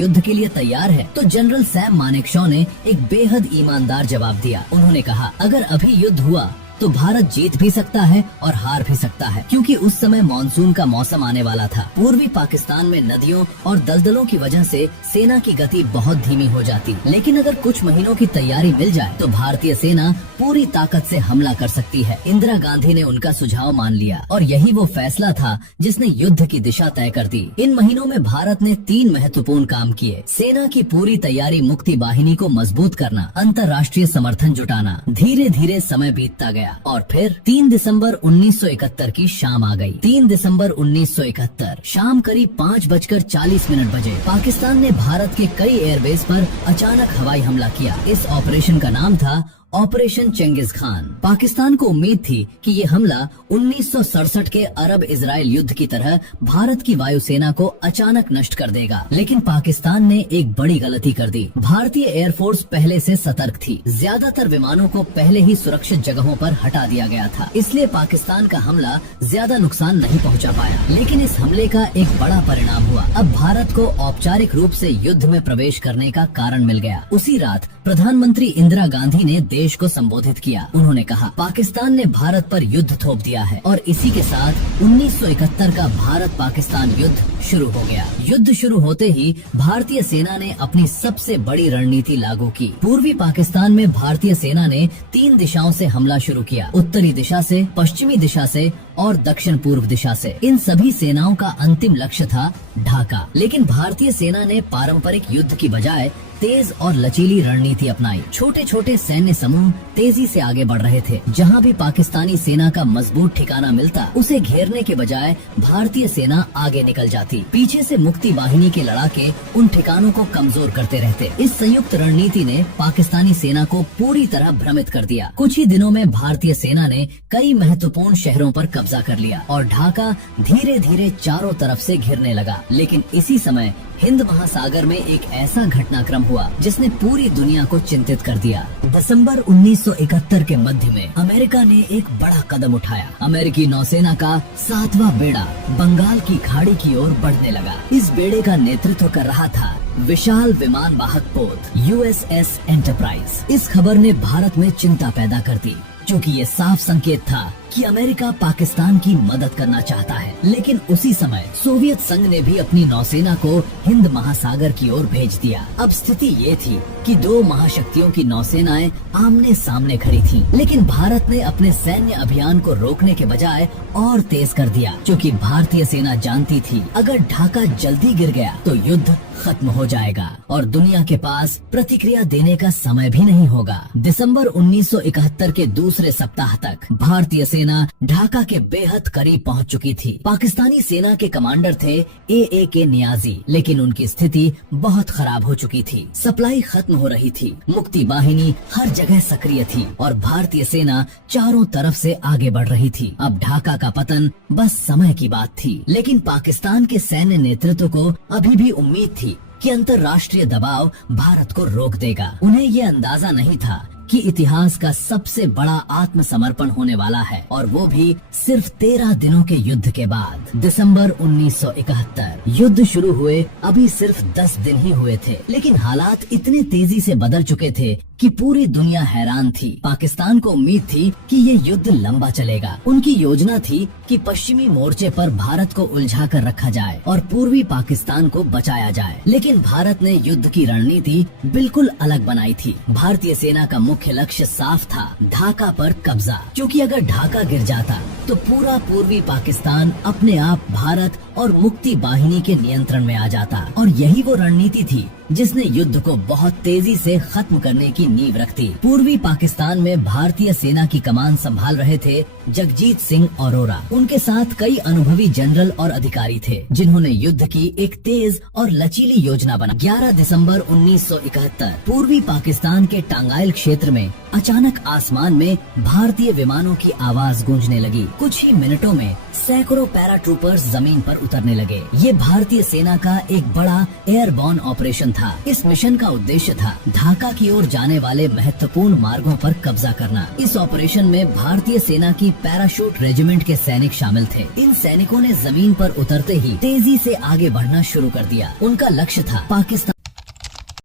युद्ध के लिए तैयार है? तो जनरल सैम मानेकशॉ ने एक बेहद ईमानदार जवाब दिया। उन्होंने कहा, अगर अभी युद्ध हुआ तो भारत जीत भी सकता है और हार भी सकता है, क्योंकि उस समय मानसून का मौसम आने वाला था। पूर्वी पाकिस्तान में नदियों और दलदलों की वजह से सेना की गति बहुत धीमी हो जाती, लेकिन अगर कुछ महीनों की तैयारी मिल जाए तो भारतीय सेना पूरी ताकत से हमला कर सकती है। इंदिरा गांधी ने उनका सुझाव मान लिया और यही वो फैसला था जिसने युद्ध की दिशा तय कर दी। इन महीनों में भारत ने 3 महत्वपूर्ण काम किए। सेना की पूरी तैयारी, मुक्ति वाहिनी को मजबूत करना, अंतर्राष्ट्रीय समर्थन जुटाना। धीरे धीरे समय बीतता गया और फिर 3 दिसंबर 1971 की शाम आ गई। 3 दिसंबर 1971 शाम करीब 5:40 बजे पाकिस्तान ने भारत के कई एयरबेस पर अचानक हवाई हमला किया। इस ऑपरेशन का नाम था ऑपरेशन चेंगिस खान। पाकिस्तान को उम्मीद थी कि ये हमला 1967 के अरब इजराइल युद्ध की तरह भारत की वायुसेना को अचानक नष्ट कर देगा, लेकिन पाकिस्तान ने एक बड़ी गलती कर दी। भारतीय एयरफोर्स पहले से सतर्क थी। ज्यादातर विमानों को पहले ही सुरक्षित जगहों पर हटा दिया गया था, इसलिए पाकिस्तान का हमला ज्यादा नुकसान नहीं पहुंचा पाया। लेकिन इस हमले का एक बड़ा परिणाम हुआ। अब भारत को औपचारिक रूप से युद्ध में प्रवेश करने का कारण मिल गया। उसी रात प्रधानमंत्री इंदिरा गांधी ने देश को संबोधित किया। उन्होंने कहा, पाकिस्तान ने भारत पर युद्ध थोप दिया है और इसी के साथ 1971 का भारत पाकिस्तान युद्ध शुरू हो गया। युद्ध शुरू होते ही भारतीय सेना ने अपनी सबसे बड़ी रणनीति लागू की। पूर्वी पाकिस्तान में भारतीय सेना ने 3 दिशाओं से हमला शुरू किया, उत्तरी दिशा से, पश्चिमी दिशा से और दक्षिण पूर्व दिशा से। इन सभी सेनाओं का अंतिम लक्ष्य था ढाका, लेकिन भारतीय सेना ने पारंपरिक युद्ध की बजाय तेज और लचीली रणनीति अपनाई। छोटे छोटे सैन्य समूह तेजी से आगे बढ़ रहे थे। जहां भी पाकिस्तानी सेना का मजबूत ठिकाना मिलता, उसे घेरने के बजाय भारतीय सेना आगे निकल जाती। पीछे से मुक्ति वाहिनी के लड़ाके उन ठिकानों को कमजोर करते रहते। इस संयुक्त रणनीति ने पाकिस्तानी सेना को पूरी तरह भ्रमित कर दिया। कुछ ही दिनों में भारतीय सेना ने कई महत्वपूर्ण शहरों पर कब्जा कर लिया और ढाका धीरे धीरे चारों तरफ से घिरने लगा। लेकिन इसी समय हिंद महासागर में एक ऐसा घटनाक्रम हुआ जिसने पूरी दुनिया को चिंतित कर दिया। दिसंबर 1971 के मध्य में अमेरिका ने एक बड़ा कदम उठाया। अमेरिकी नौसेना का 7वां बेड़ा बंगाल की खाड़ी की ओर बढ़ने लगा। इस बेड़े का नेतृत्व कर रहा था विशाल विमान वाहक पोत USS एंटरप्राइज। इस खबर ने भारत में चिंता पैदा कर दी, क्योंकि ये साफ संकेत था कि अमेरिका पाकिस्तान की मदद करना चाहता है। लेकिन उसी समय सोवियत संघ ने भी अपनी नौसेना को हिंद महासागर की ओर भेज दिया। अब स्थिति ये थी कि 2 महाशक्तियों की नौसेनाएं आमने सामने खड़ी थीं। लेकिन भारत ने अपने सैन्य अभियान को रोकने के बजाय और तेज कर दिया, क्योंकि भारतीय सेना जानती थी अगर ढाका जल्दी गिर गया तो युद्ध खत्म हो जाएगा और दुनिया के पास प्रतिक्रिया देने का समय भी नहीं होगा। दिसंबर 1971 के दूसरे सप्ताह तक भारतीय सेना ढाका के बेहद करीब पहुंच चुकी थी। पाकिस्तानी सेना के कमांडर थे A.A.K. नियाजी, लेकिन उनकी स्थिति बहुत खराब हो चुकी थी। सप्लाई खत्म हो रही थी, मुक्ति वाहिनी हर जगह सक्रिय थी और भारतीय सेना चारों तरफ से आगे बढ़ रही थी। अब ढाका का पतन बस समय की बात थी। लेकिन पाकिस्तान के सैन्य नेतृत्व को अभी भी उम्मीद थी कि अंतर्राष्ट्रीय दबाव भारत को रोक देगा। उन्हें ये अंदाजा नहीं था कि इतिहास का सबसे बड़ा आत्मसमर्पण होने वाला है, और वो भी सिर्फ 13 दिनों के युद्ध के बाद। दिसंबर 1971 युद्ध शुरू हुए अभी सिर्फ 10 दिन ही हुए थे, लेकिन हालात इतने तेजी से बदल चुके थे कि पूरी दुनिया हैरान थी। पाकिस्तान को उम्मीद थी कि ये युद्ध लंबा चलेगा। उनकी योजना थी कि पश्चिमी मोर्चे पर भारत को उलझा कर रखा जाए और पूर्वी पाकिस्तान को बचाया जाए। लेकिन भारत ने युद्ध की रणनीति बिल्कुल अलग बनाई थी। भारतीय सेना का मुख्य लक्ष्य साफ था, ढाका पर कब्जा, क्योंकि अगर ढाका गिर जाता तो पूरा पूर्वी पाकिस्तान अपने आप भारत और मुक्ति वाहिनी के नियंत्रण में आ जाता। और यही वो रणनीति थी जिसने युद्ध को बहुत तेजी से खत्म करने की नींव रख दी। पूर्वी पाकिस्तान में भारतीय सेना की कमान संभाल रहे थे जगजीत सिंह अरोरा। उनके साथ कई अनुभवी जनरल और अधिकारी थे जिन्होंने युद्ध की एक तेज और लचीली योजना बना। 11 दिसंबर 1971 पूर्वी पाकिस्तान के टांगाइल क्षेत्र में अचानक आसमान में भारतीय विमानों की आवाज गूंजने लगी। कुछ ही मिनटों में सैकड़ों पैराट्रूपर्स जमीन पर उतरने लगे। ये भारतीय सेना का एक बड़ा एयरबॉर्न ऑपरेशन था। इस मिशन का उद्देश्य था ढाका की ओर जाने वाले महत्वपूर्ण मार्गों पर कब्जा करना। इस ऑपरेशन में भारतीय सेना की पैराशूट रेजिमेंट के सैनिक शामिल थे। इन सैनिकों ने जमीन पर उतरते ही तेजी से आगे बढ़ना शुरू कर दिया। उनका लक्ष्य था पाकिस्तान